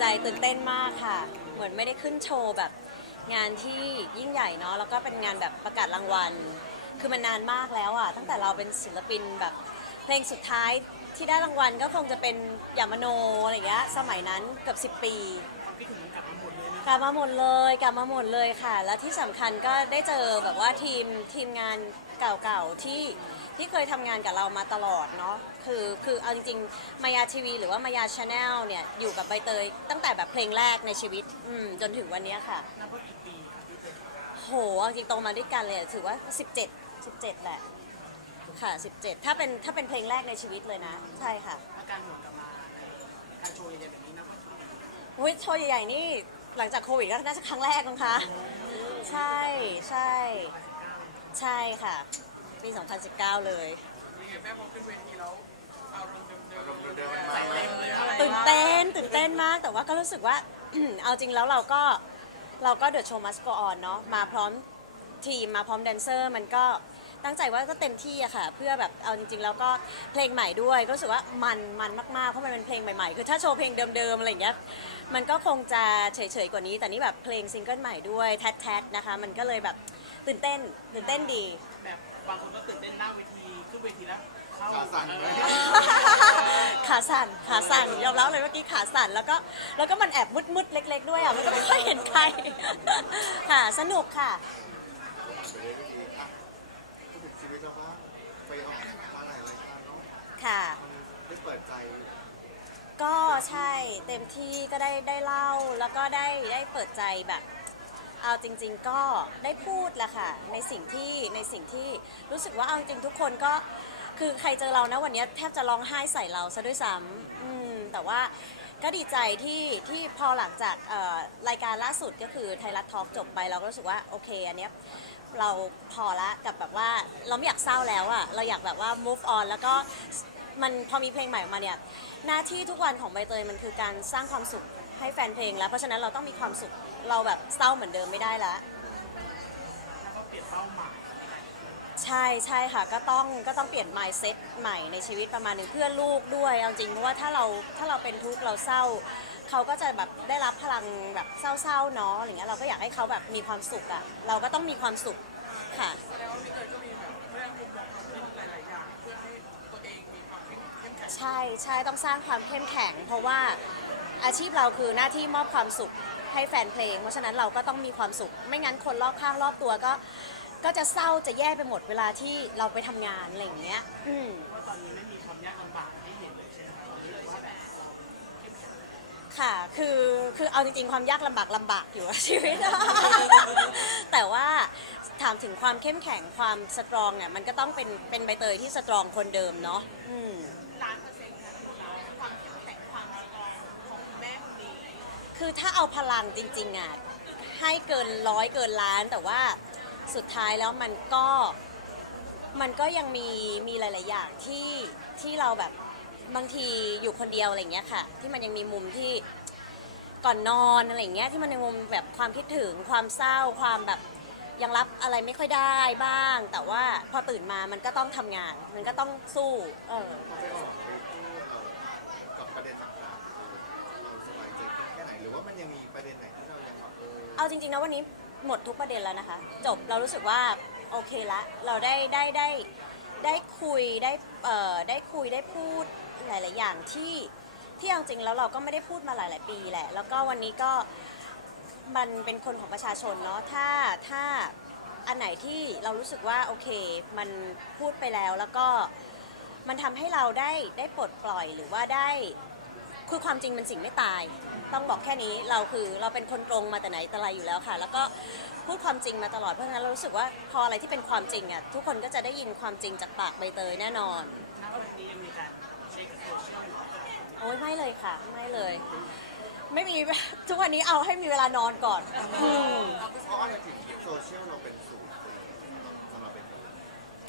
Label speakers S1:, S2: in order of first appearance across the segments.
S1: ใจตื่นเต้นมากค่ะ เหมือนไม่ได้ขึ้นโชว์แบบงานที่ยิ่งใหญ่เนาะแล้วก็เป็นงานแบบประกาศรางวัล คือมันนานมากแล้วอะตั้งแต่เราเป็นศิลปินแบบ เพลงสุดท้ายที่ได้รางวัลก็คงจะเป็นยามโนอะไรอย่างเงี้ยสมัยนั้นเกือบ10 ปีกลับมาหมดเลยกลับมาหมดเลยค่ะ แล้วที่สำคัญก็ได้เจอแบบว่าทีมทีมงานเก่าๆที่ ที่เคยทำงานกับเรามาตลอดเนาะคือคือเอาจริงๆมายาทีวีหรือว่ามายาชาแนลเนี่ยอยู่กับใบเตยตั้งแต่แบบเพลงแรกในชีวิตอืมจนถึงวันเนี้ยค่ะ
S2: นับว่ากี่ปีครับพี่เจน
S1: โหเอาจริงโตมาด้วยกันเลยถือว่า 17 17 แหละ ค่ะ 17 ถ้าเป็นถ้าเป็นเพลงแรกในชีวิตเลยนะ ใช่ค่ะ
S2: อาการหวนกลับมาในการโชว์ใหญ่ๆแบบนี้นับว่ากี่ปี
S1: อุ้ยโชว์ใหญ่ๆนี่หลังจากโควิดก็น่าจะครั้งแรกมั้งคะ ใช่ใช่ ใช่ค่ะ ปี 2019 เลย
S2: ยังไงแม่พอขึ้นเวทีแล้วเอาลงเดิม
S3: เดิม
S2: ๆ
S3: ๆ
S2: ใส่เต็มเลยอะไร
S1: ตื่นเต้นตื่นเต้นมากแต่ว่าก็รู้สึกว่า เอาจริงแล้วเราก็เราก็เด e s โชว์มัส o ออนเนาะมาพร้อมทีมมาพร้อมแดนเซอร์ มันก็ตั้งใจว่าก็เต็มที่อะค่ะ เพื่อแบบเอาจริงๆ แล้วก็เพลงใหม่ด้วยก็รู้สึกว่ามันมันมากๆเพราะมันเป็นเพลงใหม่ๆ คือถ้าโชว์เพลงเดิมๆอะไรอย่างเงี้ยมันก็คงจะเฉยๆกว่านี้ แต่นี่แบบเพลงซิงเกิลใหม่ด้วยแท็ดๆนะคะ มันก็เลยแบบ ตื่นเต้นตื่นเต้นดี
S2: แบบบางคนก็ตื่นเต้นหน้าเวทีขึ้นเวทีแล้วเข้า
S3: ขาสั่น
S2: เอ
S3: ไหม
S2: อ
S1: ขาสั่นขาสั่นยอมรับเลยเมื่อกี้ขาสั่นแล้วก็แล้วก็มันแอบมืดๆเล็ก ๆ ด้วยอะมันก็ไม่ค่อยเห็นใคร ค่ะสนุกค่ะ
S3: ไปได้ด้วยดีอะพูดถึงชีวิตเราบ้างไปออกมาหลายรายการเนาะ
S1: ค่ะ
S3: ได้เปิดใจ
S1: ก็ใช่เต็มที่ก็ได้ได้เล่าแล้วก็ได้ได้เปิดใจแบบ เอาจริง ๆก็ได้พูดแหละค่ะในสิ่งที่ในสิ่งที่รู้สึกว่าเอาจริงทุกคนก็คือใครเจอเรานะวันนี้แทบจะร้องไห้ใส่เราซะด้วยซ้ำอืมแต่ว่าก็ดีใจที่ที่พอหลังจากเอ่อรายการล่าสุดก็คือไทยรัฐทอล์กจบไปเราก็รู้สึกว่าโอเคอันเนี้ยเราพอละกับแบบว่าเราไม่อยากเศร้าแล้วอะเราอยากแบบว่า move on แล้วก็มันพอมีเพลงใหม่ออกมาเนี่ยหน้าที่ทุกวันของใบเตยมันคือการสร้างความสุข ให้แฟนเพลงแล้ว เพราะฉะนั้นเราต้องมีความสุขเราแบบเศร้าเหมือนเดิมไม่ได้ละ
S2: แล้วก็เปลี่ยนเป้าหมาย
S1: ใช่ใช่ค่ะก็ต้องก็ต้องเปลี่ยน mindset ใหม่ในชีวิตประมาณหนึ่งเพื่อลูกด้วยเอาจริงเพราะว่าถ้าเราถ้าเราเป็นทุกข์เราเศร้า เขาก็จะแบบได้รับพลังแบบเศร้าๆเนาะอะไรเงี้ยเราก็อยากให้เขาแบบมีความสุขอะเราก็ต้องมีความสุขค่ะ
S2: แสดงว่าพี่เตยก็มีแบบเรื่องมุมมองของที่หลายๆอย่างเพื่อให้ตัวเองมีความเข้มแข็ง
S1: ใช่ใช่ต้องสร้างความเข้มแข็ง เพราะว่า อาชีพเราคือหน้าที่มอบความสุขให้แฟนเพลง เพราะฉะนั้นเราก็ต้องมีความสุข ไม่งั้นคนรอบข้างรอบตัวก็ ก็จะเศร้าจะแย่ไปหมดเวลาที่เราไปทำงานอะไรอย่างเงี้ยอืม
S2: เพราะตอนนี้ไม่มีความยากลำบากให้เห็นเลยใช่ไหมพี่เตยว่าแบบ
S1: ค่ะ คือ คือเอาจริงๆ ความยากลำบากลำบากอยู่ ชีวิต แต่ว่าถามถึงความเข้มแข็งความสตรองเนี่ย มันก็ต้องเป็น เป็นใบเตยที่สตรองคนเดิมเนาะ อืม
S2: คือ
S1: ถ้าเอาพลังจริงๆอะให้เกินร้อยเกินล้าน แต่ว่าสุดท้ายแล้วมันก็มันก็ยังมีมีหลาย ๆ อย่างที่ที่เราแบบบางทีอยู่คนเดียวอะไรเงี้ยค่ะ ที่มันยังมีมุมที่ก่อนนอนอะไรเงี้ยที่มันยังมุมแบบความคิดถึงความเศร้าความแบบยังรับอะไรไม่ค่อยได้บ้าง แต่ว่าพอตื่นมามันก็ต้องทำงาน มันก็ต้องสู้ เออ
S3: พอไปออกไป เอาจริง
S1: ๆนะวันนี้หมดทุกประเด็นแล้วนะคะ จบเรารู้สึกว่าโอเคละเราได้ได้ได้ได้คุยได้เอ่อได้คุยได้พูดหลาย ๆ อย่างที่ที่เอาจริงแล้วเราก็ไม่ได้พูดมาหลาย ๆ ปีแหละ แล้วก็วันนี้ก็มันเป็นคนของประชาชนเนาะถ้าถ้าอันไหนที่เรารู้สึกว่าโอเค มันพูดไปแล้วแล้วก็มันทำให้เราได้ได้ปลดปล่อยหรือว่าได้คือความจริงมันสิ่งไม่ตาย ต้องบอกแค่นี้เราคือเราเป็นคนตรงมาแต่ไหนแต่ไรอยู่แล้วค่ะ แล้วก็พูดความจริงมาตลอดเพราะฉะนั้นเรารู้สึกว่าพออะไรที่เป็นความจริงอะทุกคนก็จะได้ยินความจริงจากปากใบเตยแน่นอน
S2: ณวันนี้ยังมีการเช็คโซเชียลอยู่ไหม
S1: โอ้ยไม่เลยค่ะ ไม่เลย ไม่มี ทุกวันนี้เอาให้มีเวลานอนก่อนอืม
S3: เพราะอะไรถึงโซเชียลเราเป็นศูนย์สำหรับเป็นคน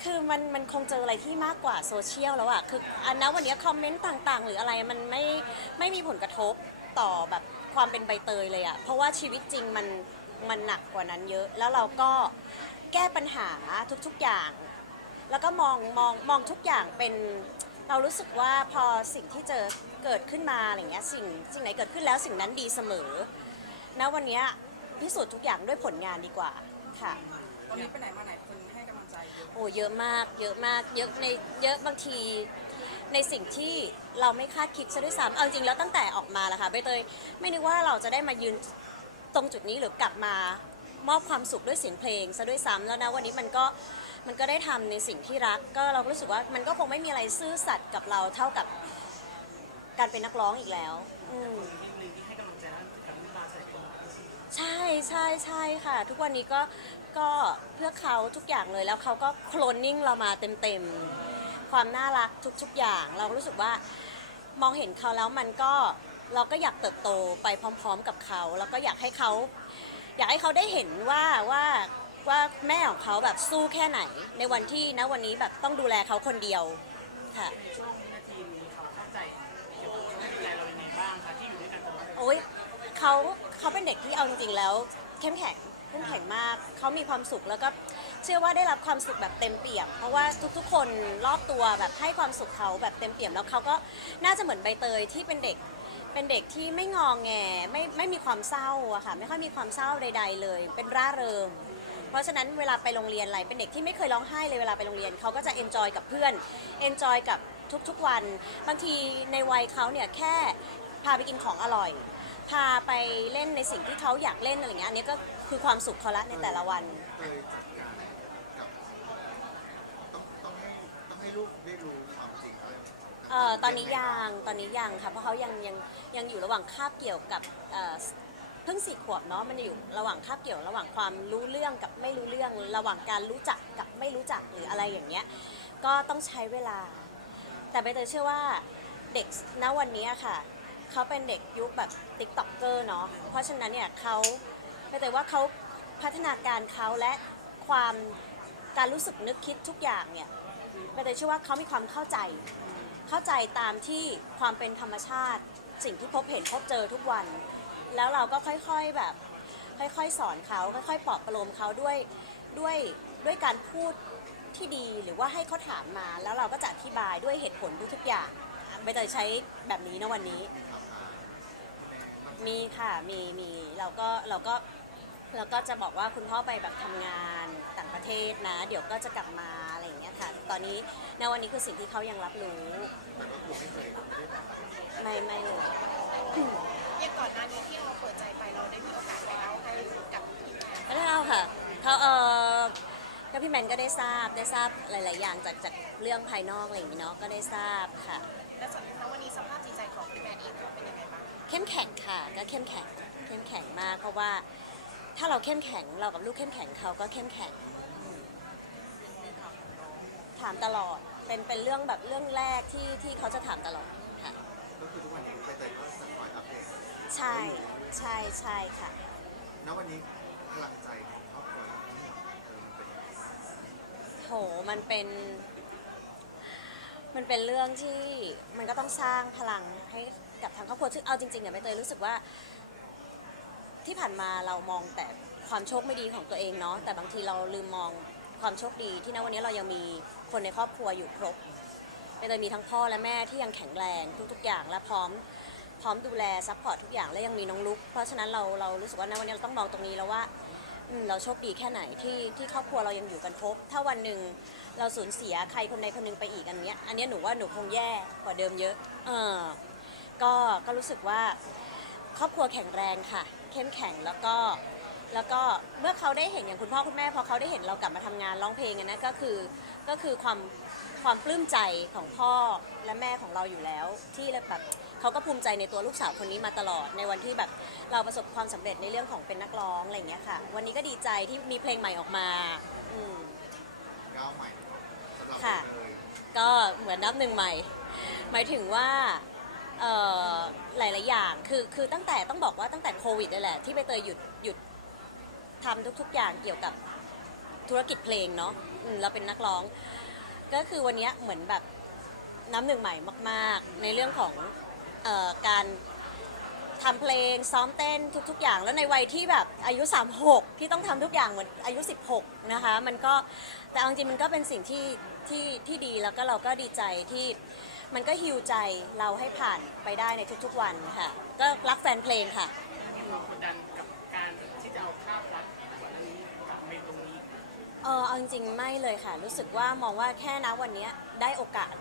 S1: คือมันมันคงเจออะไรที่มากกว่าโซเชียลแล้วอะคืออันนั้นวันนี้คอมเมนต์ต่างๆ หรืออะไรมันไม่ไม่มีผลกระทบ ต่อแบบความเป็นใบเตยเลยอะเพราะว่าชีวิตจริงมันมันหนักกว่านั้นเยอะ แล้วเราก็แก้ปัญหาทุกๆอย่าง แล้วก็มองมองมองทุกอย่างเป็นเรารู้สึกว่าพอสิ่งที่เจอเกิดขึ้นมาอะไรเงี้ยสิ่งสิ่งไหนเกิดขึ้นแล้วสิ่งนั้นดีเสมอณวันเนี้ยพิสูจน์ทุกอย่างด้วยผลงานดีกว่าค่ะ
S2: ตอนนี้ไปไหนมาไหนคนให้กำลังใจเยอะ
S1: โอ้เยอะมากเยอะมากเยอะในเยอะบางทีในสิ่งที่ เราไม่คาดคิดซะด้วยซ้ำเอาจริงแล้วตั้งแต่ออกมาแล้วค่ะใบเตยไม่นึกว่าเราจะได้มายืนตรงจุดนี้หรือกลับมามอบความสุขด้วยเสียงเพลงซะด้วยซ้ำแล้วนะวันนี้มันก็มันก็ได้ทำในสิ่งที่รัก ก็เราก็รู้สึกว่ามันก็คงไม่มีอะไรซื่อสัตย์กับเราเท่ากับการเป็นนักร้องอีกแล้วอืม
S2: หนึ่งที่ให้กำลังใจนั่นคือการน้ำตาใส่คน
S1: ใช่ใช่ใช่ค่ะ ทุกวันนี้ก็ก็เพื่อเขาทุกอย่างเลยแล้วเขาก็โคลนนิ่งเรามาเต็มๆ ความน่ารักทุกๆอย่าง เรารู้สึกว่ามองเห็นเขาแล้วมันก็เราก็อยากเติบโตไปพร้อม ๆ กับเขา แล้วก็อยากให้เขา อยากให้เขาได้เห็นว่าว่าว่าแม่ของเขาแบบสู้แค่ไหน ในวันที่นะวันนี้แบบต้องดูแลเขาคนเดียวค่ะ
S2: ในช่วงวินาทีนี้เขาเข้าใจเกี่ยวกับสภาพจิตใจเรายังไงบ้างคะที่อยู่ด้วยกันตลอด
S1: โอ้ยเขาเขาเป็นเด็กที่เอาจริงๆแล้ว เข้มแข็ง เข้มแข็งมาก เขามีความสุขแล้วก็เชื่อว่าได้รับความสุขแบบเต็มเปี่ยม เพราะว่าทุกๆ คนรอบตัวแบบให้ความสุขเขาแบบเต็มเปี่ยม แล้วเขาก็น่าจะเหมือนใบเตยที่เป็นเด็กเป็นเด็กที่ไม่งองแงไม่ไม่มีความเศร้าอะค่ะไม่ค่อยมีความเศร้าใด ๆ เลย เป็นร่าเริงเพราะฉะนั้นเวลาไปโรงเรียนอะไรเป็นเด็กที่ไม่เคยร้องไห้เลยเวลาไปโรงเรียนเขาก็จะเอนจอยกับเพื่อนเอนจอยกับทุกๆวัน บางทีในวัยเขาเนี่ยแค่พาไปกินของอร่อย พาไปเล่นในสิ่งที่เขาอยากเล่นอะไรเงี้ยอันนี้ก็คือความสุขเขาละในแต่ละวัน
S3: เคยจัดการกับต้องต้องให้ต้องให้ลูกได้รู้ความจริงอะไร
S1: เอ่อตอนนี้ยังตอนนี้ยังค่ะเพราะเขายังยังยังอยู่ระหว่างคาบเกี่ยวกับเอ่อเพิ่งสี่ขวบเนาะมันอยู่ระหว่างคาบเกี่ยวระหว่างความรู้เรื่องกับไม่รู้เรื่อง ระหว่างการรู้จักกับไม่รู้จักหรืออะไรอย่างเงี้ยก็ต้องใช้เวลา แต่ใบเตยเชื่อว่าเด็กณวันนี้ค่ะ เขาเป็นเด็กยุคแบบติ๊กต็อกเกอร์เนาะเพราะฉะนั้นเนี่ยเขาใบเตยว่าเขาพัฒนาการเขาและความการรู้สึกนึกคิดทุกอย่างเนี่ยใบเตยเชื่อว่าเขามีความเข้าใจ เข้าใจตามที่ความเป็นธรรมชาติ สิ่งที่พบเห็นพบเจอทุกวัน แล้วเราก็ค่อยๆแบบ ค่อยๆสอนเขาค่อยๆปลอบประโลมเขาด้วยด้วยด้วยการพูดที่ดีหรือว่าให้เขาถามมา แล้วเราก็จะอธิบายด้วยเหตุผลทุกอย่างใบเตยใช้แบบนี้นะวันนี้ มีค่ะมีมีเราก็เราก็เราก็จะบอกว่าคุณพ่อไปแบบทำงานต่างประเทศนะ เดี๋ยวก็จะกลับมาอะไรอย่างเงี้ยค่ะ ตอนนี้ในวันนี้คือสิ่งที่เขายังรับรู้
S3: แต่ก็คือไม่เคยไม่ได้บอกอะไร
S1: ไม่ไม่เลย
S4: อย่างก่อนหน้านี้ที่เราเปิดใจไปเราได้มีโอกาสไปเล่าให้กับพี่แม่
S1: ไม่ได้เล่าค่ะเขาเออก็พี่แมนก็ได้ทราบได้ทราบหลาย ๆ อย่างจากจากเรื่องภายนอกอะไรอย่างนี้เนาะก็ได้ทราบค่ะ
S4: และสำหรับวันนี้สภาพจิตใจของพี่แม่เองเป็นยังไงบ้าง
S1: เข้มแข็งค่ะก็เข้มแข็งเข้มแข็งมากเพราะว่า ถ้าเราเข้มแข็งเรากับลูกเข้มแข็งเขาก็เข้มแข็งอืมถามตลอดเป็นเป็นเรื่องแบบเรื่องแรกที่ที่เขาจะถามตลอดค่ะ
S3: ก็คือทุกวันนี้ไปเตยก็จะคอยอัปเดต
S1: ใช่ใช่ใช่ค่ะ
S3: ณวันนี้พลังใจของครอบครัวเราเนี่ยเออมันเป็นยังไงบ้าง
S1: โหมันเป็น มันเป็นเรื่องที่มันก็ต้องสร้างพลังให้กับทางครอบครัวซึ่งเอาจริงๆเนี่ยใบเตยรู้สึกว่า ที่ผ่านมาเรามองแต่ความโชคไม่ดีของตัวเองเนาะแต่บางทีเราลืมมองความโชคดี ที่ณวันนี้เรายังมีคนในครอบครัวอยู่ครบใบเตยมีทั้งพ่อและแม่ที่ยังแข็งแรงทุกๆอย่างและพร้อมพร้อมดูแลซัพพอร์ตทุกอย่างและยังมีน้องลุก เพราะฉะนั้นเราเรารู้สึกว่าณวันนี้เราต้องมองตรงนี้แล้วว่าเราโชคดีแค่ไหนที่ที่ครอบครัวเรายังอยู่กันครบ ถ้าวันหนึ่ง เราสูญเสียใครคนใดคนหนึ่งไปอีกอันเนี้ยอันเนี้ยหนูว่าหนูคงแย่กว่าเดิมเยอะ เออก็ก็รู้สึกว่าครอบครัวแข็งแรงค่ะ เข้มแข็งแล้วก็แล้วก็เมื่อเขาได้เห็นอย่างคุณพ่อคุณแม่พอเขาได้เห็นเรากลับมาทำงานร้องเพลงอันนั้นก็คือก็คือความความปลื้มใจของพ่อและแม่ของเราอยู่แล้ว ที่แบบเขาก็ภูมิใจในตัวลูกสาวคนนี้มาตลอดในวันที่แบบเราประสบความสำเร็จในเรื่องของเป็นนักร้องอะไรอย่างเงี้ยค่ะ วันนี้ก็ดีใจที่มีเพลงใหม่ออกมา อืม
S3: ก้าวใหม่สำหรับ
S1: ค่ะ
S3: เลย
S1: ก็ เหมือนนับหนึ่งใหม่ หมายถึงว่าหลาย ๆ อย่าง คือ คือตั้งแต่ต้องบอกว่าตั้งแต่โควิดนี่แหละ ที่ใบเตยหยุด หยุดทำทุก ๆ อย่างเกี่ยวกับธุรกิจเพลงเนาะเราเป็นนักร้อง ก็คือวันนี้เหมือนแบบน้ำหนึ่งใหม่มาก ๆ ในเรื่องของออการ ทำเพลงซ้อมเต้นทุก ๆ อย่าง แล้วในวัยที่แบบอายุ 36 ที่ต้องทำทุกอย่างเหมือนอายุ 16 นะคะ มันก็แต่เอาจริงๆมันก็เป็นสิ่งที่ที่ที่ดีแล้วก็เราก็ดีใจที่มันก็ฮิวใจเราให้ผ่านไปได้ในทุกๆวันค่ะ ก็รักแฟนเพลงค่ะ
S2: มีความกดดันกับการที่จะเอาภาพลักษณ์ก่อนหน้านี้กับเมนตรงนี้
S1: เออเอาจริงๆไม่เลยค่ะ รู้สึกว่ามองว่าแค่นะวันเนี้ยได้โอกาส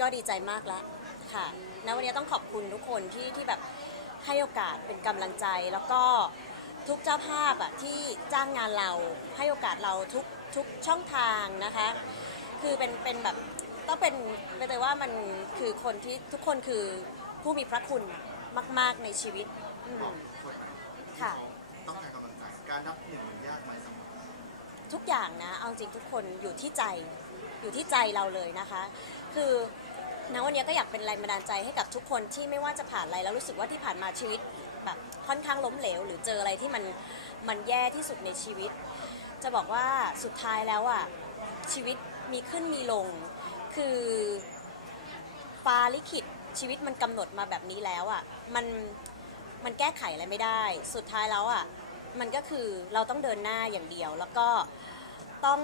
S1: ก็ดีใจมากแล้วค่ะ ณวันนี้ต้องขอบคุณทุกคนที่ที่แบบให้โอกาสเป็นกำลังใจ แล้วก็ทุกเจ้าภาพอะที่จ้างงานเราให้โอกาสเราทุกทุกช่องทางนะคะ คือเป็นเป็นแบบต้องเป็นเป็นแต่ว่ามันคือคนที่ทุกคนคือผู้มีพระคุณมาก ๆในชีวิตอืม
S3: บอกคนไหน
S1: ค่ะ
S3: ต้องการกำลังใจการนับหนึ่งมันยากไหมสำหรับ
S1: ทุกอย่างนะ เอาจริงทุกคนอยู่ที่ใจ อยู่ที่ใจเราเลยนะคะ คือ ณวันนี้ก็อยากเป็นแรงบันดาลใจให้กับทุกคนที่ไม่ว่าจะผ่านอะไรแล้วรู้สึกว่าที่ผ่านมาชีวิตแบบค่อนข้างล้มเหลว หรือเจออะไรที่มันมันแย่ที่สุดในชีวิต จะบอกว่าสุดท้ายแล้วอะชีวิตมีขึ้นมีลง คือฟ้าลิขิตชีวิตมันกำหนดมาแบบนี้แล้วอะมันมันแก้ไขอะไรไม่ได้ สุดท้ายแล้วอะมันก็คือเราต้องเดินหน้าอย่างเดียว แล้วก็ต้อง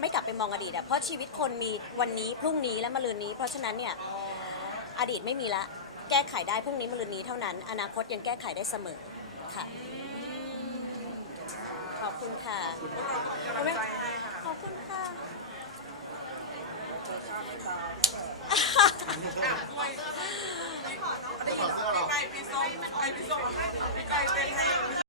S1: ไม่กลับไปมองอดีตอะเพราะชีวิตคนมีวันนี้พรุ่งนี้และมะรืนนี้ เพราะฉะนั้นเนี่ยอดีตไม่มีละ แก้ไขได้พรุ่งนี้มะรืนนี้เท่านั้น อนาคตยังแก้ไขได้เสมอค่ะ ขอบคุณค่ะ
S2: กำลังใจให้ค่ะ
S1: ขอบคุณค่ะ
S2: อะด้วย
S3: จะถอดเสื้อเรา
S2: พี่ไก่พี่ส้มไอพี่ส้พี่ไก่เต้นให้